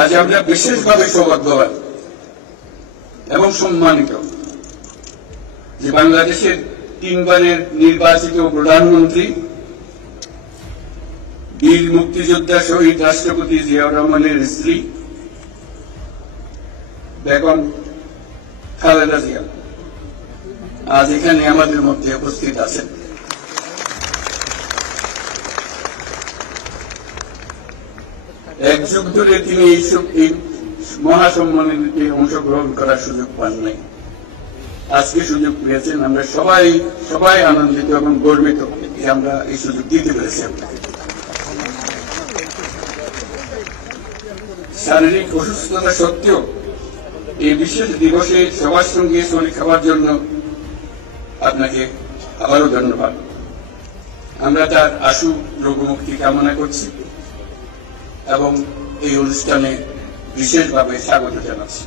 আজ আমরা বিশেষভাবে সৌভাগ্যবান এবং সম্মানিত যে বাংলাদেশের 3 বারের নির্বাচিত প্রধানমন্ত্রী বীর মুক্তিযোদ্ধা শহীদ রাষ্ট্রপতি জিয়াউর রহমানের স্ত্রী বেগম খালেদা জিয়া আজ এখানে আমাদের মধ্যে উপস্থিত আছেন। এক যুগ ধরে তিনি এই মহাসম্মেলনে অংশগ্রহণ করার সুযোগ পান নাই, আজকে সুযোগ পেয়েছেন। আমরা সবাই আনন্দিত এবং গর্বিত যে আমরা এই সুযোগ দিতে পেরেছি আপনাকে। শারীরিক অসুস্থতা সত্ত্বেও এই বিশেষ দিবসে সবার সঙ্গে শরীর খাওয়ার জন্য আপনাকে আবারও ধন্যবাদ। আমরা তার আশু রোগমুক্তি কামনা করছি এবং এই অনুষ্ঠানে বিশেষভাবে স্বাগত জানাচ্ছি।